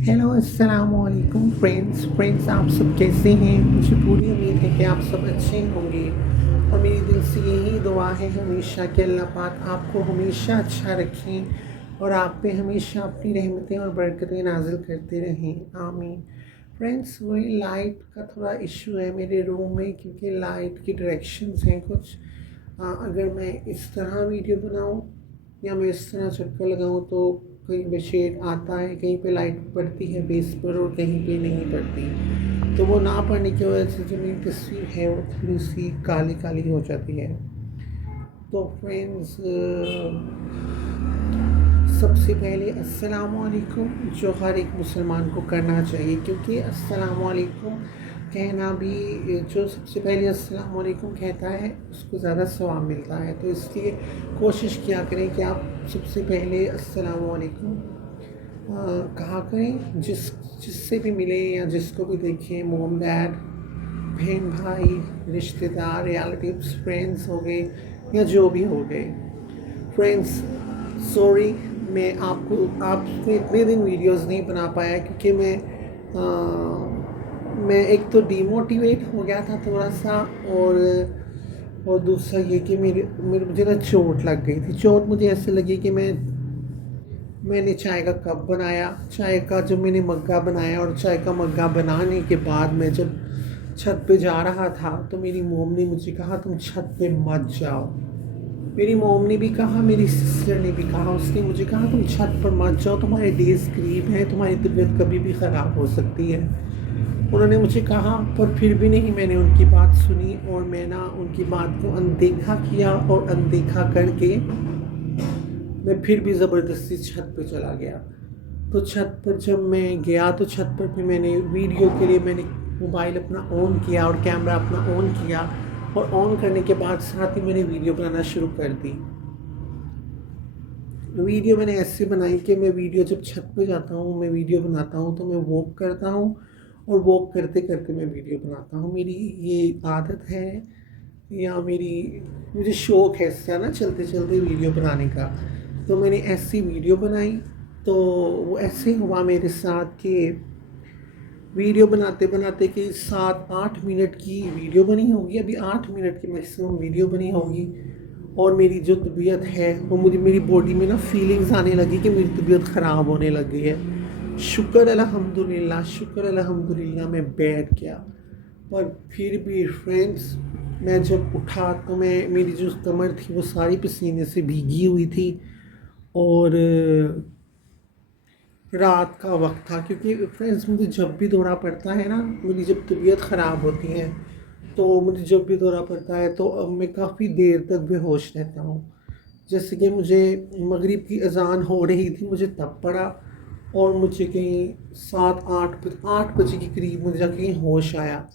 Hello अस्सलाम वालेकुम friends आप सब कैसे हैं। मुझे पूरी उम्मीद है कि आप सब अच्छे होंगे और मेरी दिल से यही दुआ है हमेशा कि अल्लाह पाक आपको हमेशा अच्छा रखें और आप पे हमेशा अपनी रहमतें और बरकतें नाजिल करते रहें, आमीन। फ्रेंड्स, वही लाइट का थोड़ा इशू है मेरे रूम में क्योंकि लाइट की डायरेक्शंस हैं कुछ। अगर मैं इस तरह वीडियो बनाऊं या मैं इस तरह चक्कर लगाऊं तो कहीं पे शेड आता है, कहीं पे लाइट पड़ती है बेस पर और कहीं पे नहीं पड़ती। तो वो ना पड़ने की वजह से जो मेरी तस्वीर है वो थोड़ी सी काली काली हो जाती है। तो फ्रेंड्स, सबसे पहले अस्सलाम वालेकुम जो हर एक मुसलमान को करना चाहिए, क्योंकि अस्सलाम वालेकुम कहना भी, जो सबसे पहले अस्सलाम वालेकुम कहता है उसको ज़्यादा सवाब मिलता है। तो इसलिए कोशिश किया करें कि आप सबसे पहले अस्सलाम वालेकुम कहा करें, जिससे भी मिले या जिसको भी देखें, मोम डैड, बहन भाई, रिश्तेदार, रिलेटिव्स, फ्रेंड्स हो गए या जो भी हो गए। फ्रेंड्स, सॉरी मैं आपको इतने दिन वीडियोस नहीं बना पाया क्योंकि मैं एक तो डीमोटिवेट हो गया था थोड़ा सा, और दूसरा ये कि मेरे मेरे मुझे ना चोट लग गई थी। चोट मुझे ऐसे लगी कि मैंने चाय का कप बनाया, चाय का जो मैंने मग्गा बनाया, और चाय का मग्गा बनाने के बाद मैं जब छत पे जा रहा था तो मेरी मोम ने मुझे कहा तुम छत पे मत जाओ। मेरी मोम ने भी कहा, मेरी सिस्टर ने भी कहा, उसने मुझे कहा तुम छत पर मत जाओ, तुम्हारे डेज करीब हैं, तुम्हारी तबीयत कभी भी ख़राब हो सकती है। उन्होंने मुझे कहा, पर फिर भी नहीं मैंने उनकी बात सुनी और मैं ना उनकी बात को अनदेखा किया, और अनदेखा करके मैं फिर भी ज़बरदस्ती छत पर चला गया। तो छत पर जब मैं गया तो छत पर भी मैंने वीडियो के लिए मैंने मोबाइल अपना ऑन किया और कैमरा अपना ऑन किया, और ऑन करने के बाद साथ ही मैंने वीडियो बनाना शुरू कर दी। वीडियो मैंने ऐसे बनाई कि मैं वीडियो जब छत पे जाता हूँ, मैं वीडियो बनाता हूँ तो मैं वॉक करता हूँ, और वॉक करते करते मैं वीडियो बनाता हूँ। मेरी ये आदत है, या मुझे शौक़ है इसका ना, चलते चलते वीडियो बनाने का। तो मैंने ऐसी वीडियो बनाई, तो वो ऐसे हुआ मेरे साथ कि वीडियो बनाते बनाते कि 7-8 मिनट की वीडियो बनी होगी, अभी 8 मिनट की मैक्सिमम वीडियो बनी होगी, और मेरी जो तबीयत है वो मेरी बॉडी में ना फीलिंग्स आने लगी कि मेरी तबीयत ख़राब होने लग गई है। शुक्र अल्हम्दुलिल्लाह मैं बैठ गया। पर फिर भी फ्रेंड्स, मैं जब उठा तो मेरी जो कमर थी वो सारी पसीने से भीगी हुई थी, और रात का वक्त था। क्योंकि फ्रेंड्स, मुझे जब भी दौरा पड़ता है ना, मेरी जब तबीयत ख़राब होती है तो मुझे जब भी दौरा पड़ता है तो अब मैं काफ़ी देर तक बेहोश रहता हूँ। जैसे कि मुझे मगरिब की अज़ान हो रही थी, मुझे तब पड़ा, और मुझे कहीं 7-8 बजे के करीब मुझे जाके कहीं होश आया।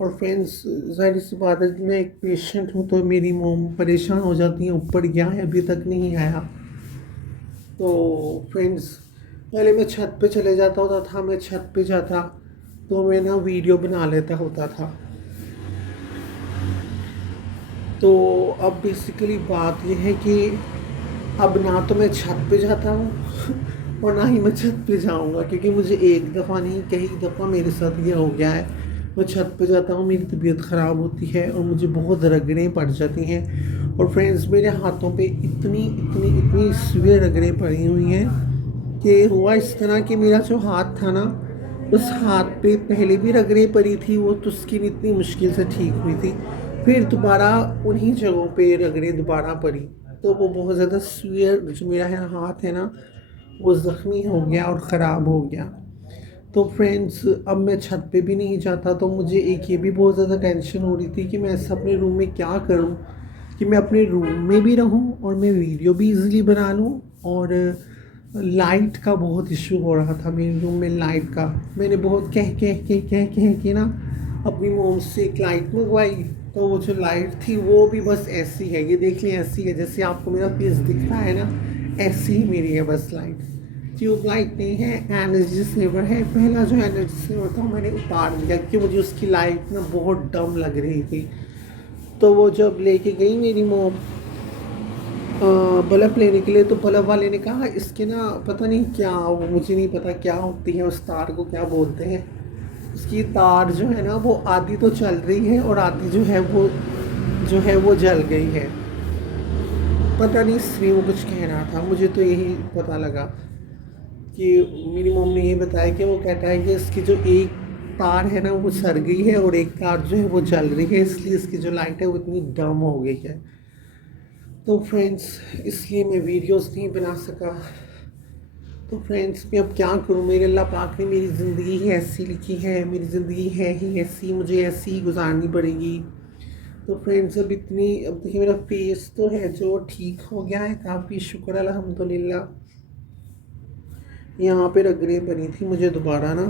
और फ्रेंड्स, ज़ाहिर सी बात है, मैं एक पेशेंट हूँ तो मेरी मोम परेशान हो जाती है, ऊपर गया है अभी तक नहीं आया। तो फ्रेंड्स, पहले मैं छत पे चले जाता होता था, मैं छत पे जाता तो मैं ना वीडियो बना लेता होता था। तो अब बेसिकली बात ये है कि अब ना तो मैं छत पे जाता हूँ और ना ही मैं छत पे जाऊँगा, क्योंकि मुझे एक दफ़ा नहीं कई दफ़ा मेरे साथ ये हो गया है। मैं छत पे जाता हूँ, मेरी तबीयत ख़राब होती है और मुझे बहुत रगड़ें पड़ जाती हैं। और फ्रेंड्स, मेरे हाथों पे इतनी इतनी इतनी सीवियर रगड़ें पड़ी हुई हैं कि हुआ इस तरह कि मेरा जो हाथ था ना, उस हाथ पे पहले भी रगड़ें पड़ी थी, वो तो स्किन इतनी मुश्किल से ठीक हुई थी, फिर दोबारा उन्हीं जगहों पे रगड़ें दोबारा पड़ी, तो वो बहुत ज़्यादा सीवियर जो मेरा है हाथ है ना, वो ज़ख्मी हो गया और ख़राब हो गया। तो फ्रेंड्स, अब मैं छत पे भी नहीं जाता, तो मुझे एक ये भी बहुत ज़्यादा टेंशन हो रही थी कि मैं ऐसा अपने रूम में क्या करूं कि मैं अपने रूम में भी रहूं और मैं वीडियो भी इजीली बना लूं। और लाइट का बहुत इशू हो रहा था मेरे रूम में, लाइट का। मैंने बहुत कह के ना अपनी मोम से एक लाइट मंगवाई, तो वो जो लाइट थी वो भी बस ऐसी है, ये देख लें ऐसी है जैसे आपको मेरा फेस दिख रहा है ना, ऐसी ही मेरी है बस लाइट। ट्यूब लाइट नहीं है, एनर्जी सेवर है। पहला जो एनर्जी सेवर था मैंने उतार दिया क्योंकि मुझे उसकी लाइट ना बहुत डम लग रही थी। तो वो जब लेके गई मेरी मोम, बल्ब लेने के लिए, तो बल्ब वाले ने कहा इसके ना पता नहीं क्या, वो मुझे नहीं पता क्या होती है, उस तार को क्या बोलते हैं। उसकी तार जो है ना वो आधी तो चल रही है और आधी जो है वो जल गई है। पता नहीं इसलिए वो कुछ कह रहा था, मुझे तो यही पता लगा कि मेरी मम्मी ने ये बताया कि वो कहता है कि इसकी जो एक तार है ना वो सड़ गई है और एक तार जो है वो जल रही है, इसलिए इसकी जो लाइट है वो इतनी डम हो गई है। तो फ्रेंड्स, इसलिए मैं वीडियोस नहीं बना सका। तो फ्रेंड्स, मैं अब क्या करूँ, मेरे अल्लाह पाक ने मेरी ज़िंदगी ही ऐसी लिखी है, मेरी ज़िंदगी है ही ऐसी, मुझे ऐसी ही गुजारनी पड़ेगी। तो फ्रेंड्स, अब देखिए मेरा फेस तो है जो ठीक हो गया है, काफ़ी शुक्र अल्हम्दुलिल्लाह। यहाँ पे रगड़ें बनी थी मुझे दोबारा ना,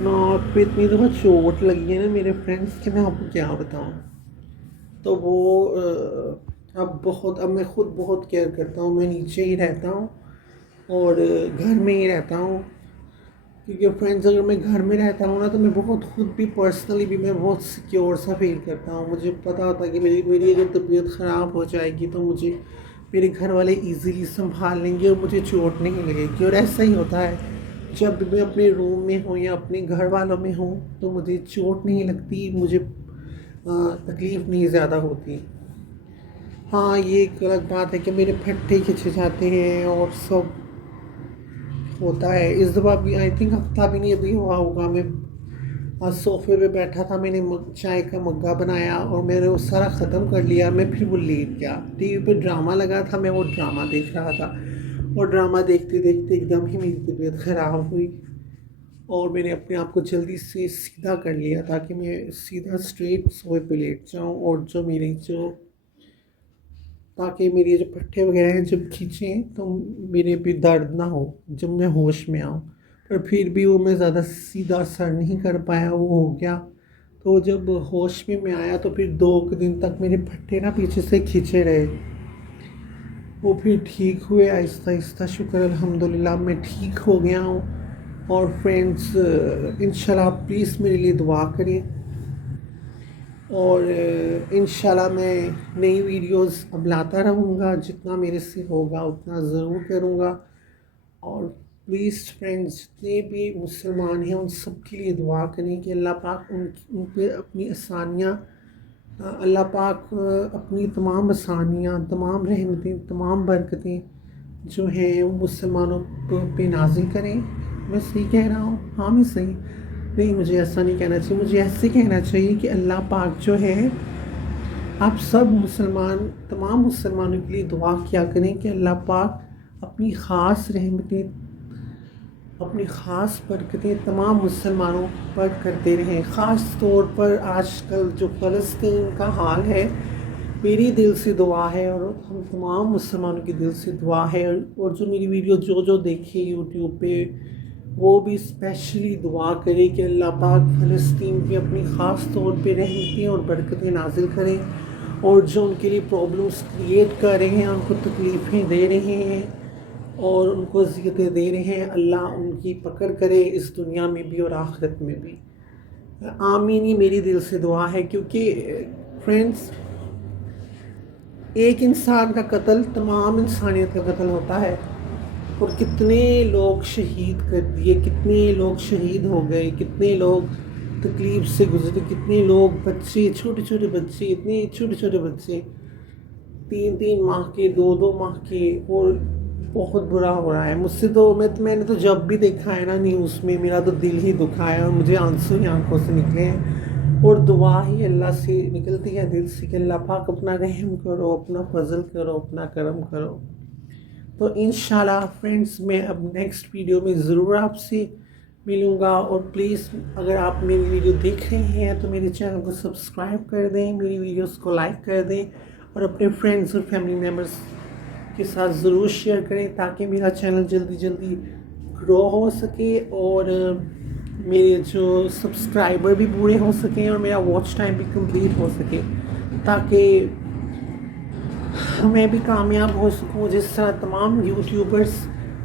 नाक पे इतनी दफ़ा चोट लगी है ना मेरे फ्रेंड्स कि मैं आपको क्या बताऊँ। तो वो अब मैं खुद बहुत केयर करता हूँ, मैं नीचे ही रहता हूँ और घर में ही रहता हूँ। क्योंकि फ्रेंड्स, अगर मैं घर में रहता हूँ ना तो मैं बहुत खुद भी पर्सनली भी मैं बहुत सिक्योर सा फील करता हूँ। मुझे पता होता है कि मेरी अगर तबीयत ख़राब हो जाएगी तो मुझे मेरे घर वाले इजीली संभाल लेंगे और मुझे चोट नहीं लगेगी। और ऐसा ही होता है, जब भी मैं अपने रूम में हूँ या अपने घर वालों में हूँ तो मुझे चोट नहीं लगती, मुझे तकलीफ़ नहीं ज़्यादा होती। हाँ, ये एक अलग बात है कि मेरे फट्टे खिंचे जाते हैं और सब होता है। इस दफ़ा भी आई थिंक हफ्ता भी नहीं अभी हुआ होगा, मैं सोफ़े पे बैठा था, मैंने चाय का मग्गा बनाया और मैंने वो सारा ख़त्म कर लिया। मैं फिर वो लेट गया, टीवी पे ड्रामा लगा था, मैं वो ड्रामा देख रहा था और ड्रामा देखते देखते एकदम ही मेरी तबीयत ख़राब हुई और मैंने अपने आप को जल्दी से सीधा कर लिया ताकि मैं सीधा स्ट्रेट सोए पे लेट जाऊँ और ताकि मेरे जो पट्टे वगैरह हैं जब खींचें तो मेरे भी दर्द ना हो जब मैं होश में आऊँ। पर फिर भी वो मैं ज़्यादा सीधा सर नहीं कर पाया, वो हो गया। तो जब होश में मैं आया तो फिर 2 दिन तक मेरे पट्टे ना पीछे से खींचे रहे, वो फिर ठीक हुए आहिस्ता आहिस्ता। शुक्र अल्हम्दुलिल्लाह मैं ठीक हो गया हूँ। और फ्रेंड्स, इंशाल्लाह प्लीज़ मेरे लिए दुआ करें और इंशाल्लाह मैं नई वीडियोस अब लाता रहूँगा, जितना मेरे से होगा उतना ज़रूर करूँगा। और प्लीज़ फ्रेंड्स, जितने भी मुसलमान हैं उन सब के लिए दुआ करें कि अल्लाह पाक उन पे अपनी आसानियाँ, अल्लाह पाक अपनी तमाम आसानियाँ, तमाम रहमतें, तमाम बरकतें जो हैं वो मुसलमानों पे नाज़िल करें। मैं सही कह रहा हूँ? हाँ, मैं सही नहीं, मुझे ऐसा नहीं कहना चाहिए, मुझे ऐसे कहना चाहिए कि अल्लाह पाक जो है, आप सब मुसलमान, तमाम मुसलमानों के लिए दुआ किया करें कि अल्लाह पाक अपनी ख़ास रहमतें, अपनी ख़ास बरकतें तमाम मुसलमानों पर करते रहें। ख़ास तौर पर आजकल जो फ़लस्तीन का हाल है, मेरी दिल से दुआ है और हम तमाम मुसलमानों की दिल से दुआ है। और जो मेरी वीडियो जो देखे यूट्यूब पे, वो भी स्पेशली दुआ करे कि अल्लाह पाक फ़लस्तीन पे अपनी ख़ास तौर पे रहमतें और बरकतें नाजिल करें और जो उनके लिए प्रॉब्लम्स क्रिएट कर रहे हैं, उनको तकलीफ़ें दे रहे हैं और उनको अज़ियतें दे रहे हैं, अल्लाह उनकी पकड़ करे इस दुनिया में भी और आखिरत में भी। आमीन ही मेरी दिल से दुआ है। क्योंकि फ्रेंड्स, एक इंसान का कत्ल तमाम इंसानियत का कत्ल होता है और कितने लोग शहीद कर दिए, कितने लोग शहीद हो गए, कितने लोग तकलीफ़ से गुजरे, कितने लोग बच्चे, छोटे छोटे बच्चे, इतने छोटे छोटे बच्चे 3-3 माह के, 2-2 माह के, और बहुत बुरा हो रहा है। मुझसे तो मैंने तो जब भी देखा है ना न्यूज़ में, मेरा तो दिल ही दुखा है और मुझे आंसू ही आंखों से निकले हैं। और दुआ ही अल्लाह से निकलती है दिल से कि अल्लाह पाक अपना रहम करो, अपना फजल करो, अपना करम करो। तो इंशाल्लाह फ्रेंड्स, मैं अब नेक्स्ट वीडियो में ज़रूर आपसे मिलूँगा। और प्लीज़, अगर आप मेरी वीडियो देख रहे हैं तो मेरे चैनल को सब्सक्राइब कर दें, मेरी वीडियोस को लाइक कर दें और अपने फ्रेंड्स और फैमिली मेम्बर्स के साथ ज़रूर शेयर करें ताकि मेरा चैनल जल्दी जल्दी ग्रो हो सके और मेरे जो सब्सक्राइबर भी पूरे हो सकें और मेरा वॉच टाइम भी कंप्लीट हो सके, ताकि मैं भी कामयाब हो सकूं जिस तरह तमाम यूट्यूबर्स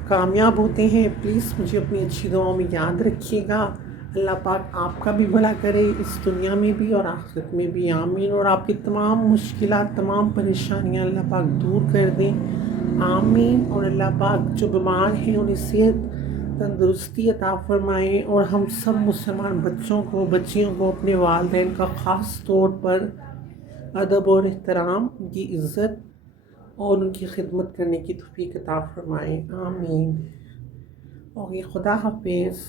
कामयाब होते हैं। प्लीज़ मुझे अपनी अच्छी दुआओं में याद रखिएगा। अल्लाह पाक आपका भी भला करे इस दुनिया में भी और आखिरत में भी, आमीन। और आपकी तमाम मुश्किलात, तमाम परेशानियां अल्लाह पाक दूर कर दें, आमीन। और अल्लाह पाक जो बीमार हैं उन्हें सेहत तंदुरुस्ती अता फ़रमाएँ। और हम सब मुसलमान बच्चों को, बच्चियों को अपने वालिदैन का ख़ास तौर पर अदब और एहतराम, उनकी इज़्ज़त और उनकी खिदमत करने की तौफ़ीक अता फ़रमाएँ, आमीन। और खुदा हाफिज़।